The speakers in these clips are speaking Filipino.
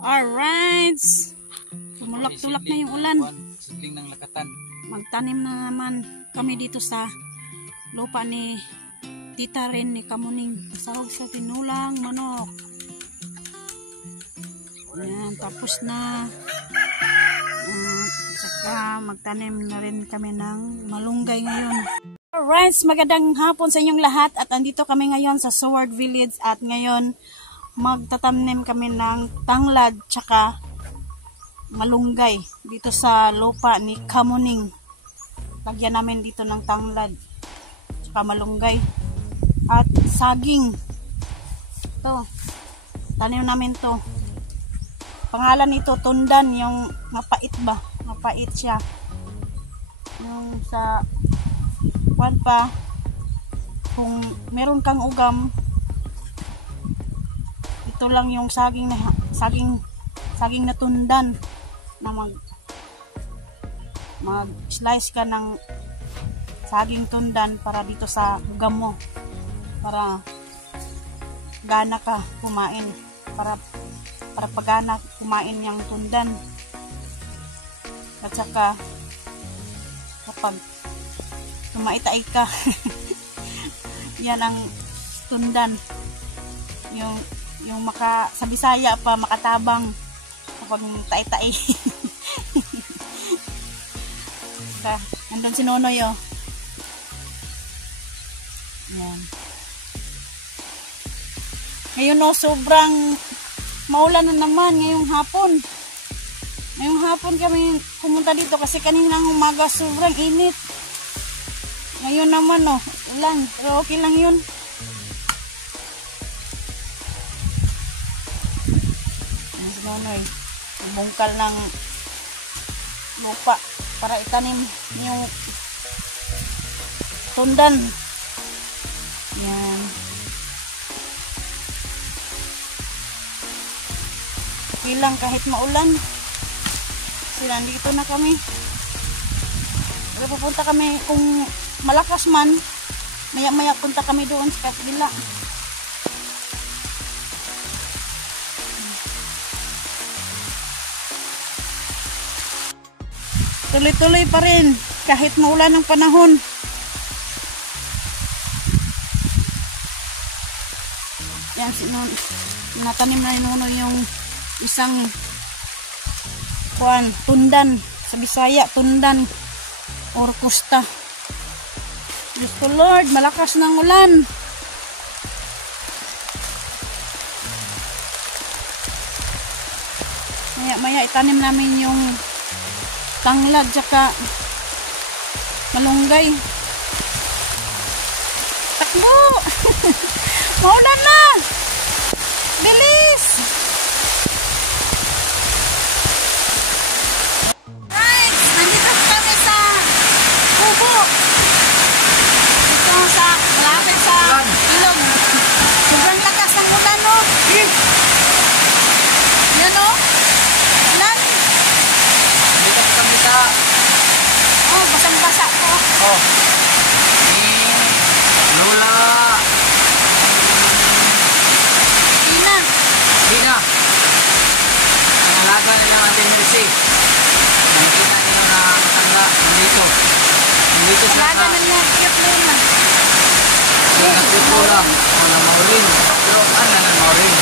Alright. Tumulak-tulak na yung ulan. Sidling ng lakatan. Magtanim na naman kami dito sa lupa ni Tita Ren ni Kamuning. Sahog sa tinulang manok. Yan, tapos na. Saka magtanim na rin kami ng malunggay ngayon. Alright, magandang hapon sa inyong lahat at andito kami ngayon sa Seward Village at ngayon magtatanim kami ng tanglad tsaka malunggay dito sa lupa ni Kamuning. Lagyan namin dito ng tanglad tsaka malunggay at saging. Ito, tanim namin to. Pangalan nito tundan, yung mapait ba? Mapait siya. Yung sa kwan pa, kung meron kang ugam, ito lang yung saging na tundan na mag-slice ka ng saging tundan para dito sa ugam mo, para gana ka kumain, para pagana kumain yung tundan. At saka kapag tumaitay ka yan ang tundan, yung sa Bisaya pa makatabang kapag taitay. Nandun si Nonoy, oh. Yan. Ngayon, oh, sobrang maulan na naman ngayong hapon. Ngayong hapon kami pumunta dito kasi kaninang umaga sobrang init. Ngayon naman, oh, ulan. Pero okay lang yun. Mas Nonoy, bungkal ng lupa para itanim yung tundan. Yan. Okay lang kahit maulan. Kasi nandito na kami. Pero pupunta kami kung malakas man, maya-maya punta kami doon sa Kasgila. Tuloy-tuloy pa rin kahit maulan ng panahon. Yan, natanim na nuno yung isang tundan sa Bisaya, tundan or kusta. Diyos ko Lord, malakas ng ulan. Maya itanim namin yung tanglad tsaka malunggay. Takbo! Maulan na! Bilis! Right! Nandito kami sa kubo. Malapit sa ilog. Sobrang lakas ng ulan, no? Yan, no? Ulan? Dito kami sa... Oh, basang-basa po. Oh. Lola. Tina. Ang alaga nila ang Ate Mercy. Nakikita nila na matanda nandito. Nandito siya alaga na niya, cute Lola. Nagtutulong na Maureen. Pero ano na Maureen?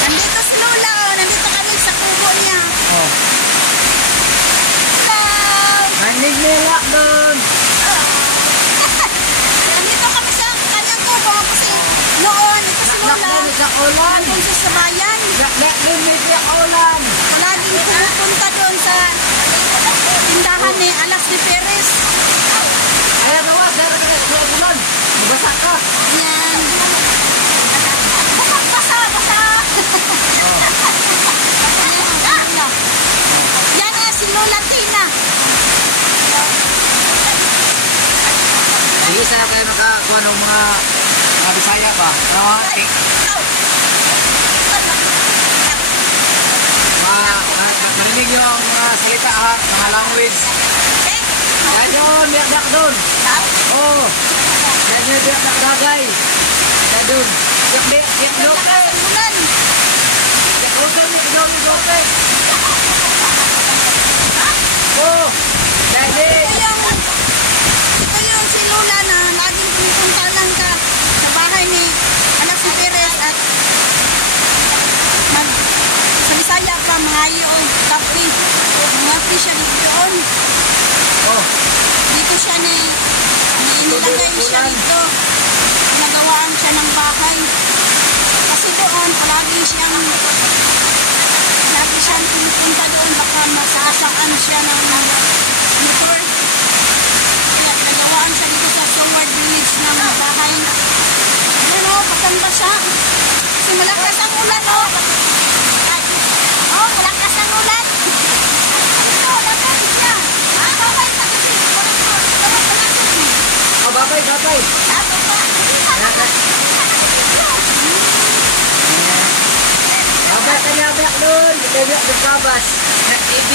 Nandito si Lola, oh. Nandito kami sa kubo niya. Oh. Hello! Nandito nila doon. Nandito kami sa kanyang kubo kasi noon, ito si Lola. Nandun siya sa bayan. Laging pumupunta doon sa tindahan ni Alas ni Perez. Ayan naman, bulan. Mabasa ka. Yan. Basa. Yan nga si Lola Tina. Sige, sana kayo makakuha ng mga Bisaya pa. Marinig nyo ang mga salita, ha? Mga language. Kaya doon, biyak doon. Oo. Kaya doon, biyak dagay. Kaya doon. Biyak malaki siya doon. Oh. Dito siya nilagay siya dito. Nagawaan siya ng bahay. Kasi doon, lagi siyang pumupunta doon. Baka masasaan siya ng motor. Kaya nagawaan siya dito sa Seward Village ng bahay. Ayan o, paganda siya. Kasi malakas ang ulan o. Oh, malakas ang ulan. Oh, babay. Babay ka niya, biyak doon. Kita biyak doon kabas. Net TV.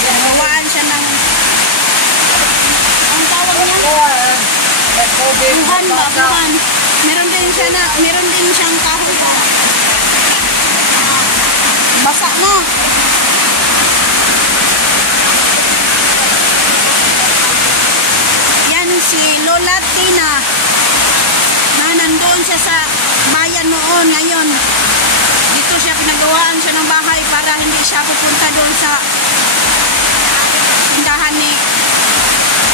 Nagawaan siya ng ang tawag niya buhan ba? Buhan. Meron din siyang kahoy ba? Basa na. Yan si Lola Tina na nandoon siya sa bayan noon. Ngayon dito siya pinagawaan siya ng bahay para hindi siya pupunta doon sa tindahan ni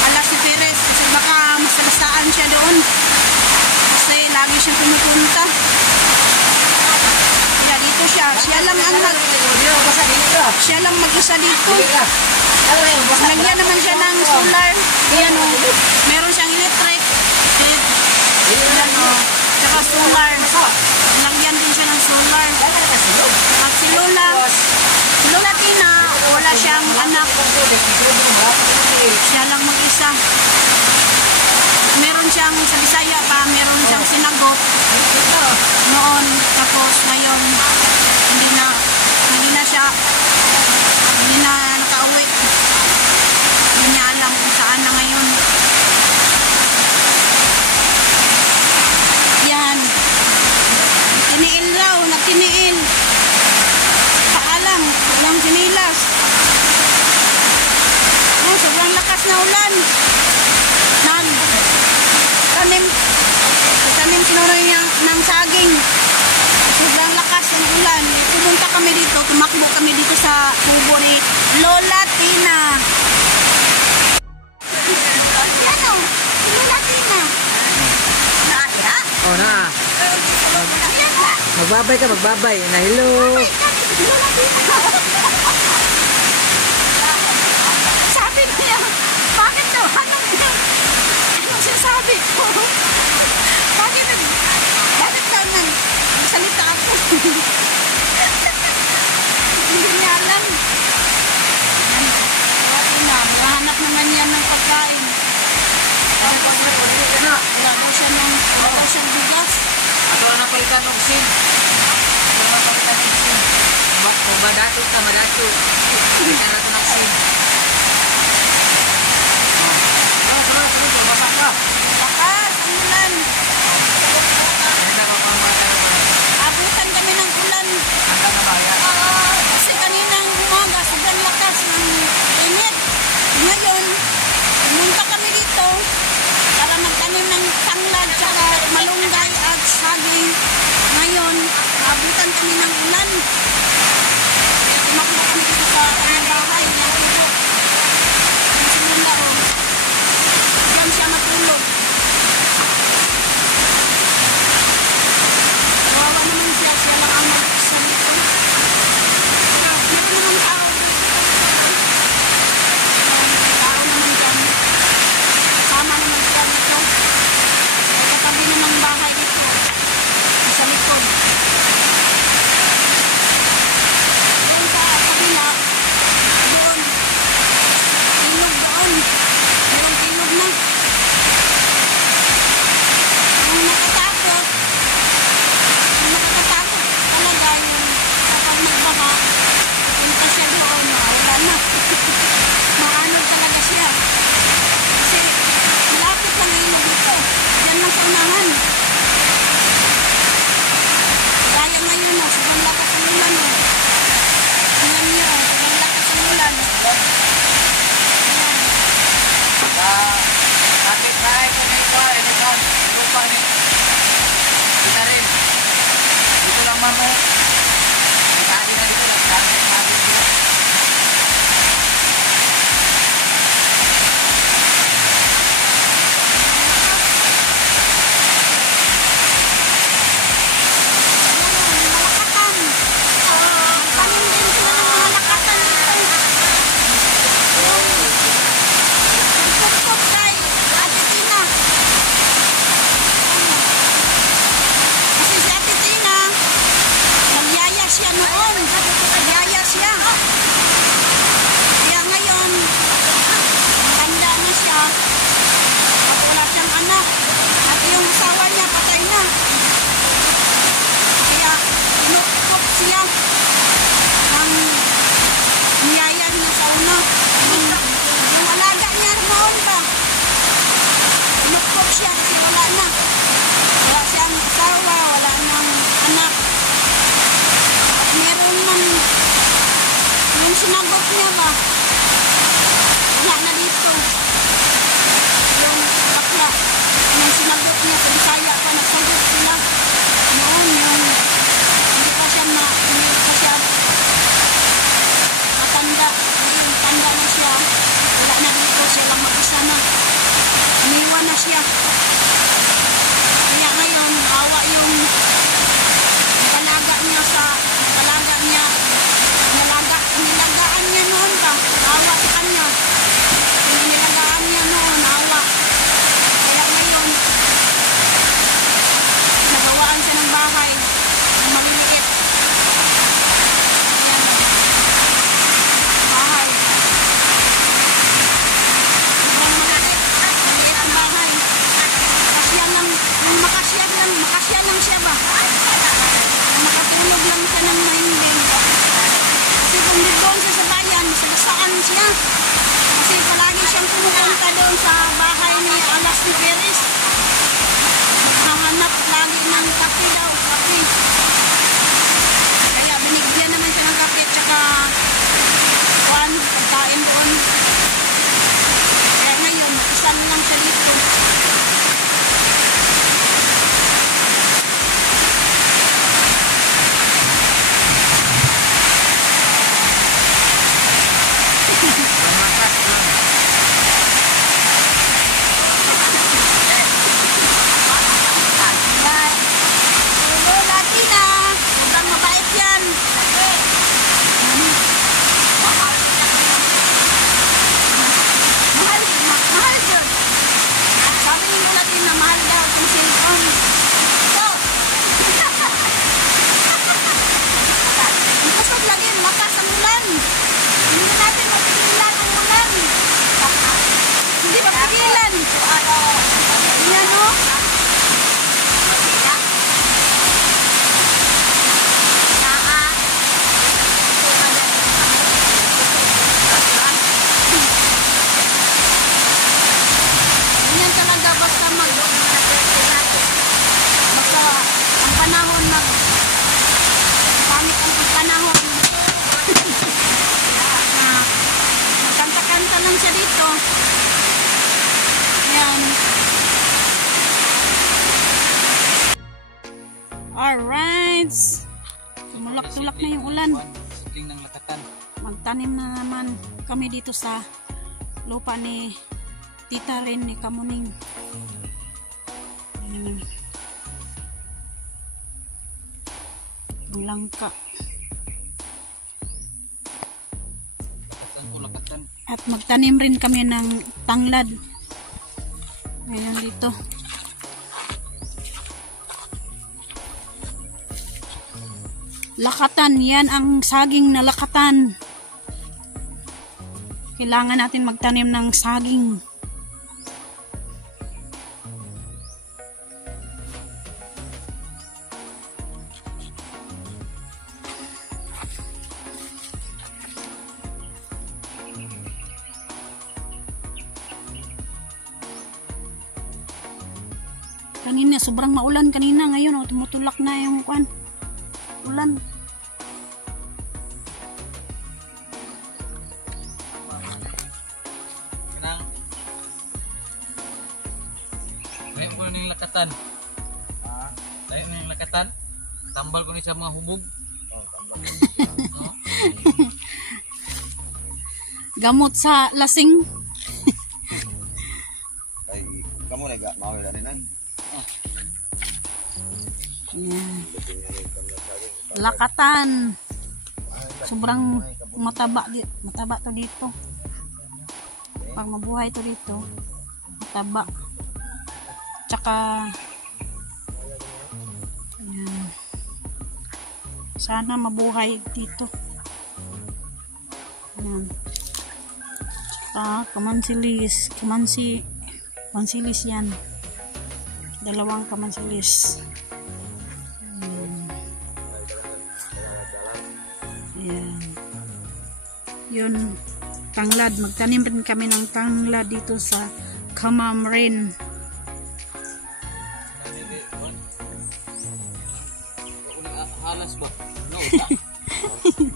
Alas si Perez kasi baka masalasaan siya doon kasi lagi siya pumupunta. Kaya dito siya lang mag-isa dito. Lagyan naman siya ng solar. Ayan o, meron siyang electric ayan o, tsaka solar. Lagyan din siya ng solar. At si Lola Tina, wala siyang anak. Siya lang mag-isa. Meron siyang sa Bisaya pa, meron siyang sinagot noon. Tapos ngayon, hindi na nakauwi. Hindi niya alam kung saan na ngayon. Yan. Tiniil. Paalam, walang sinilas. Oh, sobrang lakas na ulan. Tanim sinunoy ng saging. Sobrang lakas ng ulan. Pumunta kami dito, tumakbo kami dito sa kubo ni Lola Tina. Yan o, si Lola Tina. Naatira? Oh, na. Magbabay ka. Na hello. Sabi niya, bakit no? Anong sinasabi ko? Bakit daw salita ako? Hindi niya alam. Okay na, mahanap naman yan ng pagkain. Wala daw siyang bigas. Ato na palitan ng sin. Kung madato ka, palitan natin ng sin. Terus, masak ka. Lakas, ang ulan. Abutan kami ng ulan. Kasi kaninang umaga, sobrang lakas ng init. Ngayon, pumunta kami dito para magtanim ng tanglad tsaka malunggay at saging. Ngayon, abutan kami ng ulan. Tumakbo kami dito sa bahay ng ibo. Ang sinula o. Diyan siya matulog. Kawawa naman siya. Siya lang ang mag-isa dito. Meron naman tao. Tao naman dyan. Sama naman siya dito. Katabi naman bahay dito. Sa likod. niya ba? Wala na dito. Yung bakla. Yung sinagot niya sa Bisaya pa, nagsagot sila. Noon yung hindi pa siya matanda. Ngayon, tanda na siya. Wala na dito. Siya lang mag-isa na. Umiwan na siya. Kaya ngayon, awa yung nilagaan niya noon ba? Awa sa kanya. Nilagaan niya noon, awa. Kaya ngayon, nagawaan siya ng bahay. Ng maliliit. Ayan. Bahay. Sobrang maliliit. Maliit ang bahay. Makasya lang siya ba? Makatulog lang siya ng mahimbing. Kasi kung doon siya sa bayan, masasaan siya. Kasi palagi siyang pumupunta doon sa bahay ni Alas ni Perez. Hahanap lagi ng kape daw, kape. Kaya binigyan naman siya ng kape tsaka pagkain doon. Kaya ngayon, isa lang siya dito. Alright. Mulak-tulak na yung ulan. Magtanim na naman kami dito sa lupa ni Tita Ren ni Kamuning. Ang langka. At magtanim rin kami ng tanglad. Ngayon dito. Lakatan, yan ang saging na lakatan. Kailangan natin magtanim ng saging. Kanina, sobrang maulan kanina. Ngayon, tumutulak na yung ulan. Layo ko na yung lakatan. Layo na yung lakatan. Tambal ko ni sa mga hubog. Gamot sa lasing. Ay, kamu na mau na rin. Yan. Lakatan. Sobrang mataba to dito. Pag mabuhay to dito, mataba. Tsaka yan. Sana mabuhay dito. Yan. Tsaka kamansilis yan. Dalawang kamansilis. Ayan. Yun, tanglad. Magtanim rin kami ng tanglad dito sa Kamamrin. Halas ba? No,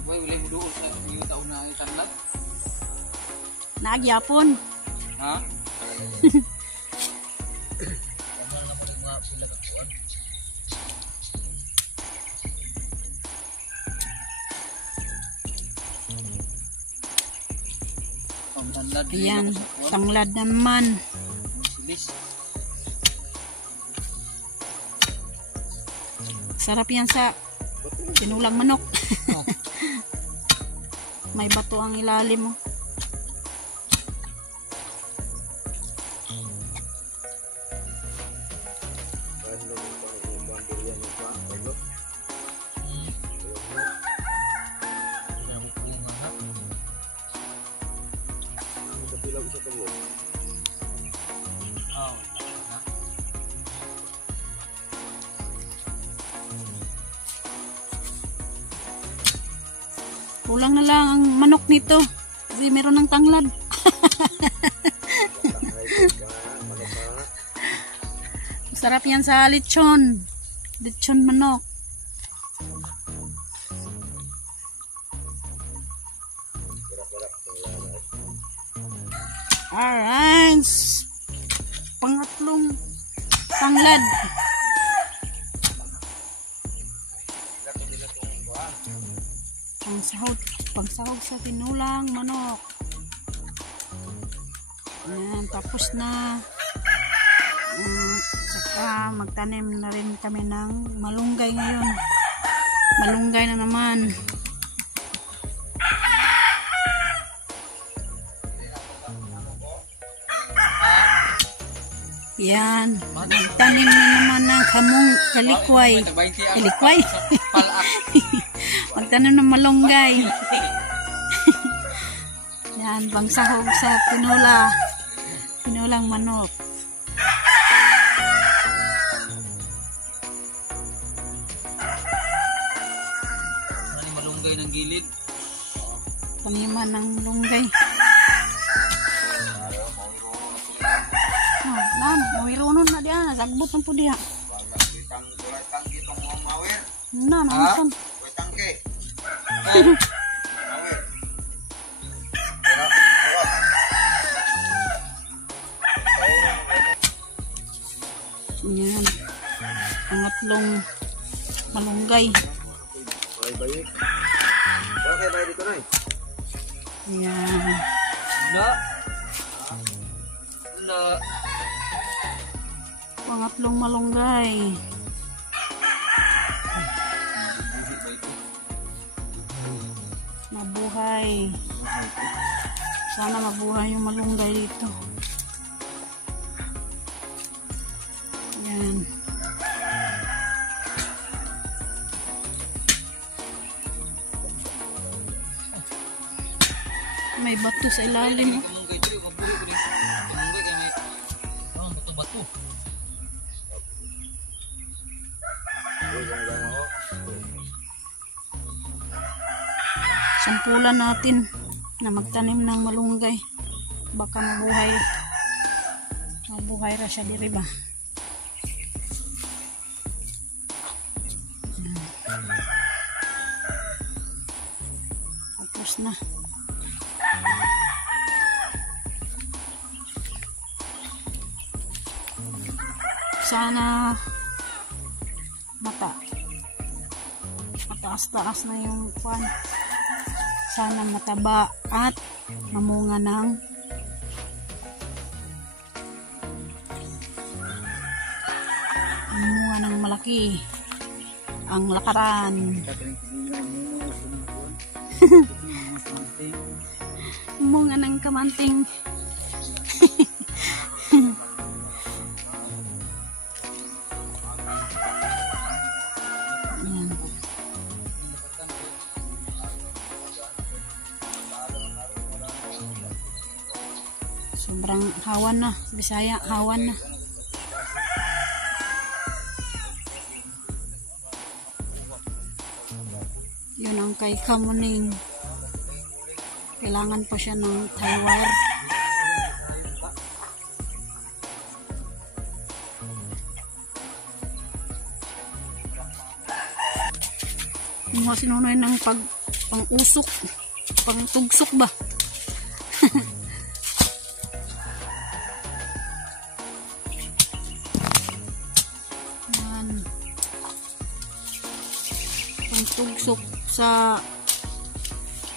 wala mo doon sa yung taon na tanglad. Nagyapon. Ha? Ayan, tanglad naman. Sarap yan sa tinulang manok. Oh. May bato ang ilalim mo. Kulang na lang ang manok nito. Kasi meron ng tanglad. Masarap yan sa lechon. Lechon manok. Alright. Pangatlong tanglad. Pangsahog sa tinulang manok. Ayan, tapos na. Saka magtanim na rin kami ng malunggay ngayon. Malunggay na naman. Yan, magtanim na naman ng kalikway. Kalikway? Magtanim ng malunggay. Yan, pangsahog sa tinulang manok. Malunggay ng gilid. Taniman ng lunggay. Mawirunon na diyan, sagbot ng po diyan. Na, naman. Yan. Pangatlong malunggay. Yan. Pangatlong malunggay. Mabuhay. Sana mabuhay yung malunggay dito. Yan. May bato sa ilalim. Sampulan natin na magtanim ng malunggay. Baka mabuhay ra siya diri ba. Tapos na. Sana mataas-taas na yung kwan. Sana mataba at mamunga ng malaki ang lakaran. Munga ng kamanting. Sobrang hawan na. Bisaya, hawan na. Yun ang kay Kamuning. Kailangan pa siya ng tie wire. Mga sinunoy ng pang-usok. Pang-tugsok ba? tugsok sa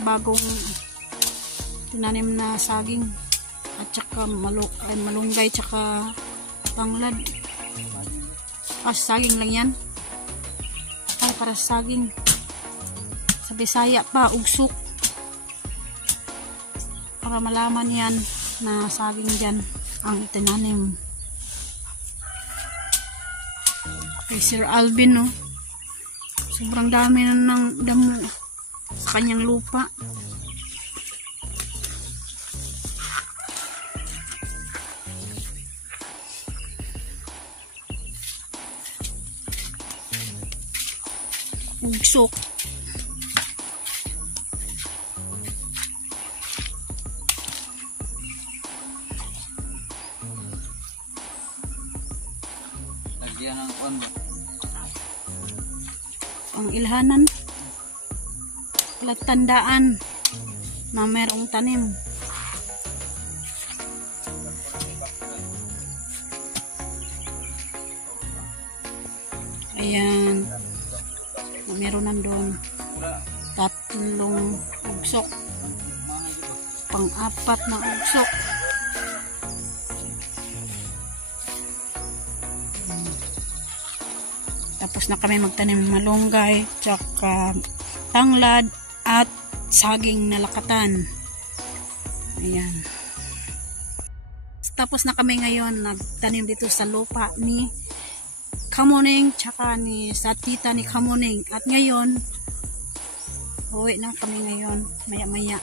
bagong tinanim na saging at saka malunggay tsaka tanglad. Saging lang yan. Para saging. Sa Bisaya pa, ugsok. Para malaman yan na saging dyan ang itinanim. Kay Sir Alvin, no? Sobrang dami na ng damo sa kanyang lupa. Ugsok. Lagyan ng kondo. Ang ilhanan. Palatandaan na mayroong tanim. Ayan. Meron nandun 3 ugsok. Pang-4 na ugsok. Tapos na kami magtanim ng malunggay, tsaka tanglad at saging na lakatan. Ayan. Tapos na kami ngayon nagtanim dito sa lupa ni Kamuning tsaka sa tita ni Kamuning. At ngayon uwi na kami ngayon maya maya.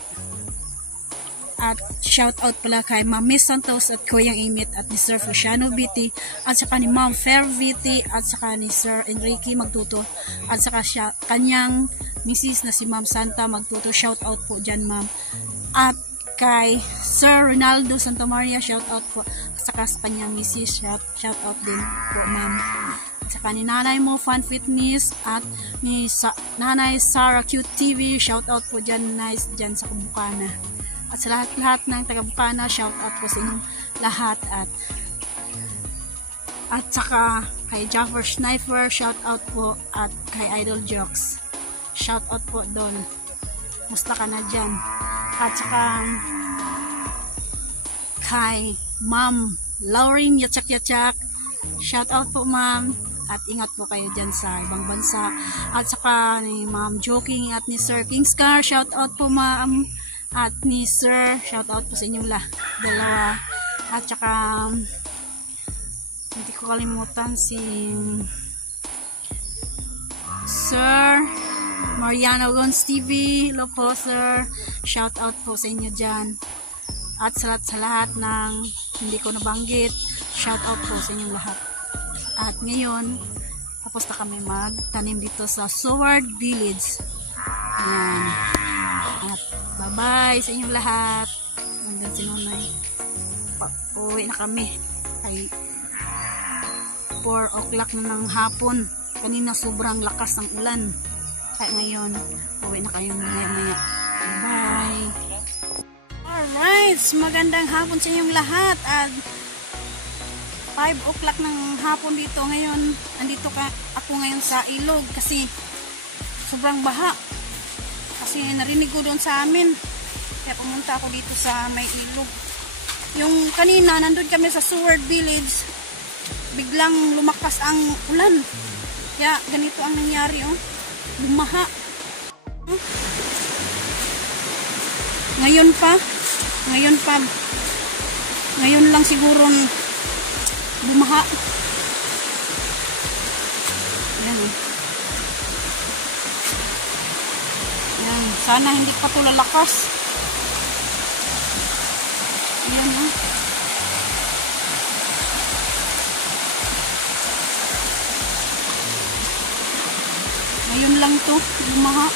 At shout out pala kay Ma'am Miss Santos at Kuyang Imit at ni Sir Feliciano Viti at saka ni Ma'am Fair Viti at saka ni Sir Enrique Magtuto at saka siya, kanyang misis na si Ma'am Santa Magtuto. Shout out po dyan, ma'am. At kay Sir Ronaldo Santa Maria, shout out po. Saka sa kanyang misis, shout out din po, ma'am. Saka ni Nanay Mo Fun Fitness at ni Nanay Sarah Cute TV, shout out po dyan, nice dyan sa Bukana. At sa lahat-lahat ng taga Bukana, shout out po sa inyong lahat. At saka kay Jaffer Sniper, shout out po. At kay Idol Jokes, shout out po doon. Musta ka na dyan? At saka kay Ma'am Lauren Yatsak, shout out po, ma'am. At ingat po kayo dyan sa ibang bansa. At saka ni Ma'am Joking at ni Sir Kingscar, shout out po, ma'am. At ni Sir, shout out po sa inyong dalawa. At saka hindi ko kalimutan si Sir Mariano Gons TV. Hello po, sir. Shout out po sa inyo dyan. At sa lahat ng hindi ko nabanggit, shout out po sa inyong lahat. At ngayon, tapos na kami magtanim dito sa Seward Village. Ayan. At bye-bye sa inyong lahat. Hanggang sinunay. Uwi na kami. Ay 4 o'clock na ng hapon. Kanina sobrang lakas ng ulan. Kaya ngayon, uwi na kayo maya-maya. Bye! Alright! Magandang hapon sa inyong lahat. At 5 o'clock ng hapon dito ngayon. Andito ako ngayon sa ilog kasi sobrang baha. Kasi narinig ko doon sa amin. Kaya pumunta ako dito sa may ilog. Yung kanina, nandun kami sa Seward Village. Biglang lumakas ang ulan. Kaya ganito ang nangyari, oh. Bumaha. Ngayon lang siguro bumaha. Ayan, oh. Ayan. Sana hindi pa ito lalakas. Ayan, oh. Ngayon lang to, bumaha.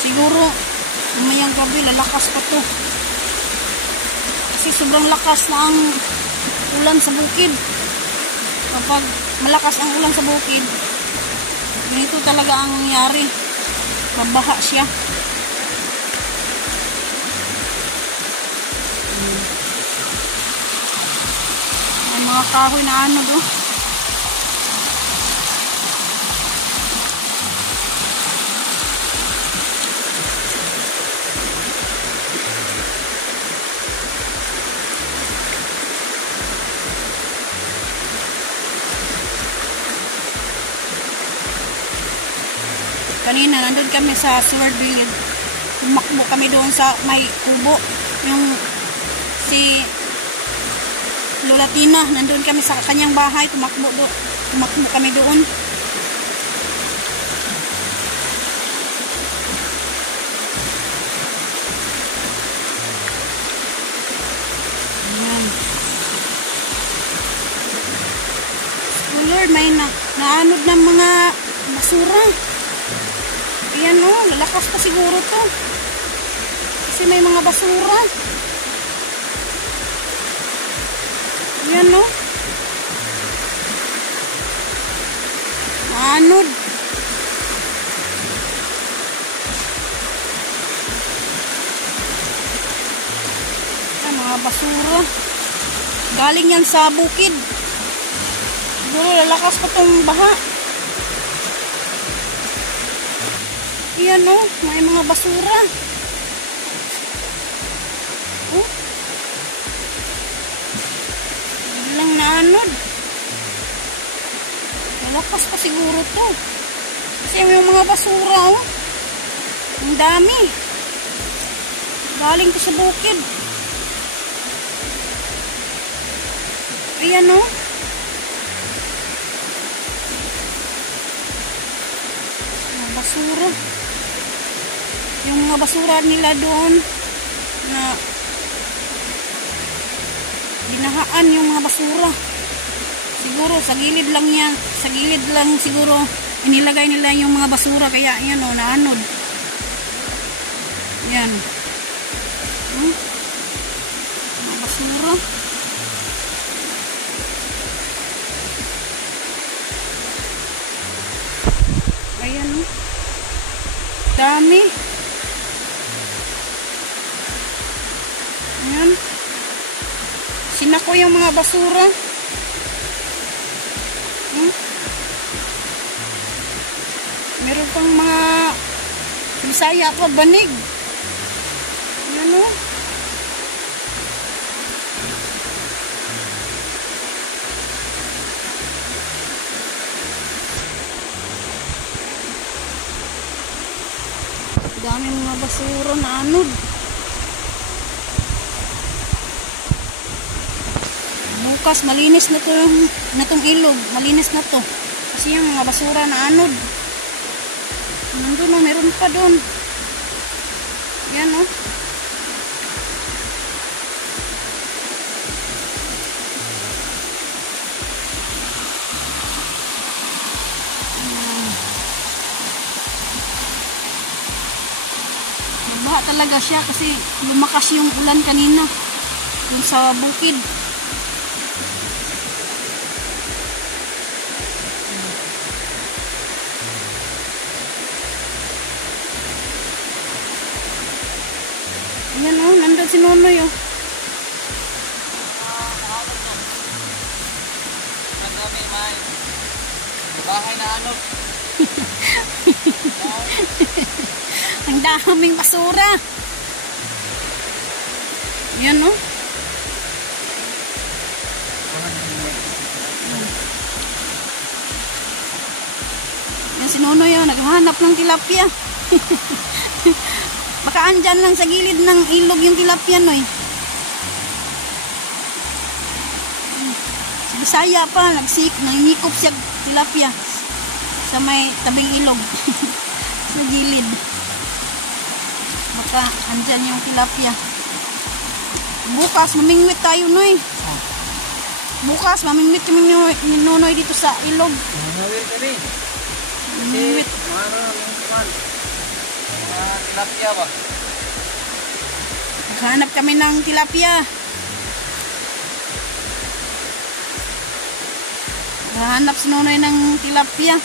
Siguro umayang gabi lalakas pa to. Kasi sobrang lakas na ang ulan sa bukid. Kapag malakas ang ulan sa bukid, Ganito talaga ang nangyari. Mabaha siya. May mga kahoy na ano do. Kanina, nandun kami sa Sword Village. Tumakbo kami doon sa may kubo. Yung si Lola Tina, nandun kami sa kanyang bahay. Tumakbo kami doon. Ayan. Oh Lord, may naanod ng mga basura. Ayan o, lalakas pa siguro to. Kasi may mga basura. Ayan o. Maanod. Ayan, mga basura. Galing yan sa bukid. Siguro lalakas pa tong baha. Ayan o, may mga basura. Oh. Biglang naanod. Malakas pa siguro to. Kasi yung mga basura o. Ang dami. Galing to sa bukid. Ayan o. Mga basura. Yung mga basura nila doon na binahaan yung mga basura. Siguro sa gilid lang yan. Sa gilid lang siguro inilagay nila yung mga basura. Kaya yan o, naanod. Yan. Mga basura. Ayan o. Dami. Ayan. Sinako yung mga basura. Meron pang mga Bisaya pa, banig. Ayan o. Dami mga basura na anod. Bukas malinis na to natong ilog, malinis na to. Kasi yung mga basura na anod. Nandun o, meron pa doon. Yan o. Baha talaga siya kasi lumakas yung ulan kanina dun sa bukid. Ayan o, nandun si Nonoy o. Bahay na ano? Ang daming basura. Yan o. Yan si Nonoy o, naghahanap ng tilapia. Baka andyan lang sa gilid ng ilog yung tilapia no eh. Si Bisaya pa, nangikop siya tilapia sa may tabing ilog. Sa gilid. Baka andyan yung tilapia. Bukas mamingwit tayo no eh. Bukas mamingwit kami ni Nonoy dito sa ilog. Mamingwit kami. Mamingwit. Tilapia ba? Hanap kami ng tilapia. Hanap si Nonoy ng tilapia.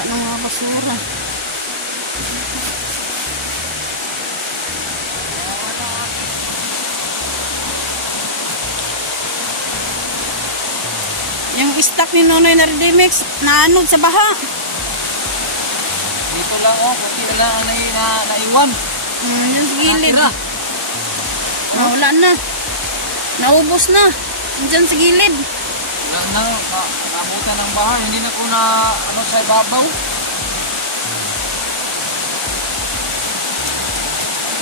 Wala nang mga basura. Yung stock ni Nonoy na Redimix, naanod sa baha. Dito lang oh, kunti na lang ang naiwan. Yung sa gilid. Natira. Oh, wala na. Naubos na. Diyan sa gilid. Nabutan ng bahay, hindi na ko na ano sa ibabaw.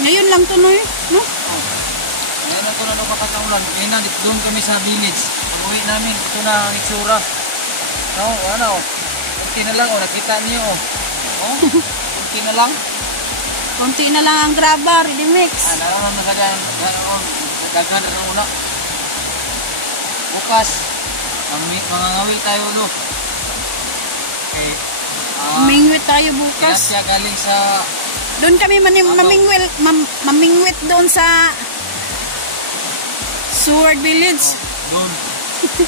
Ngayon lang to, Noy. No? Ngayon lang ko na lumakas ang ulan. Ngayon na, doon kami sa village. Ang uwi namin, ito na ang itsura. No, ano, kunti na lang, oh, nakita niyo, oh. Oh, kunti na lang. Konti na lang ang graba, Redimix. Naraman na sa ganyan, daghan na una. Bukas, mga ngawil tayo, lo. Okay. Mingwit tayo bukas. Siya galing sa... Doon kami mamingwit doon sa Sword Village. Doon.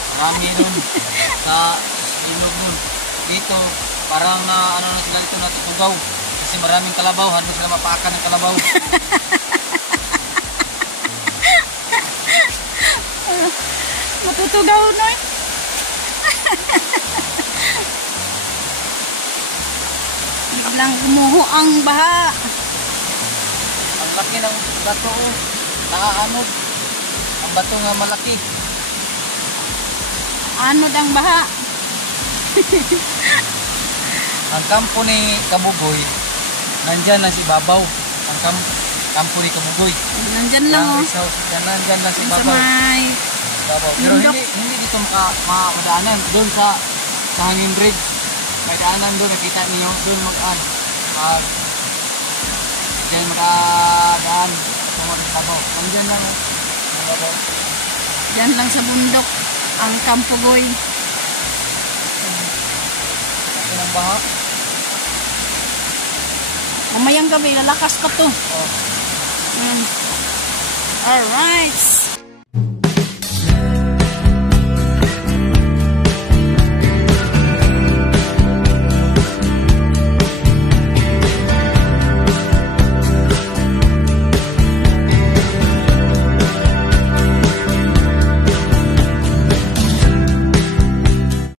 Marami doon. Sa ilog doon. Dito, parang na ano na sila ito natutugaw. Kasi maraming kalabaw. Hando sila mapaakan ng kalabaw. Matutugaw, Noy. Biglang umuho ang baha. Ang laki ng bato. Oh. Naaanod. Ang bato nga malaki. Anod ang baha. Ang kampo ni Kabugoy, nandyan lang si Babaw. Ang kampo ni Kabugoy. Nandyan lang, oh. Nandyan lang si Sa Babaw. may... Babaw. Pero hindi dito madaanan. Doon sa Hanging Bridge. May daanan doon. Nakita niyo doon diyan makadaan. Babaw. Nandyan lang. Babaw. Diyan lang sa bundok ang Kampugoy. Ito ng baha. Mamayang gabi, lalakas pa to. Oh. Alright.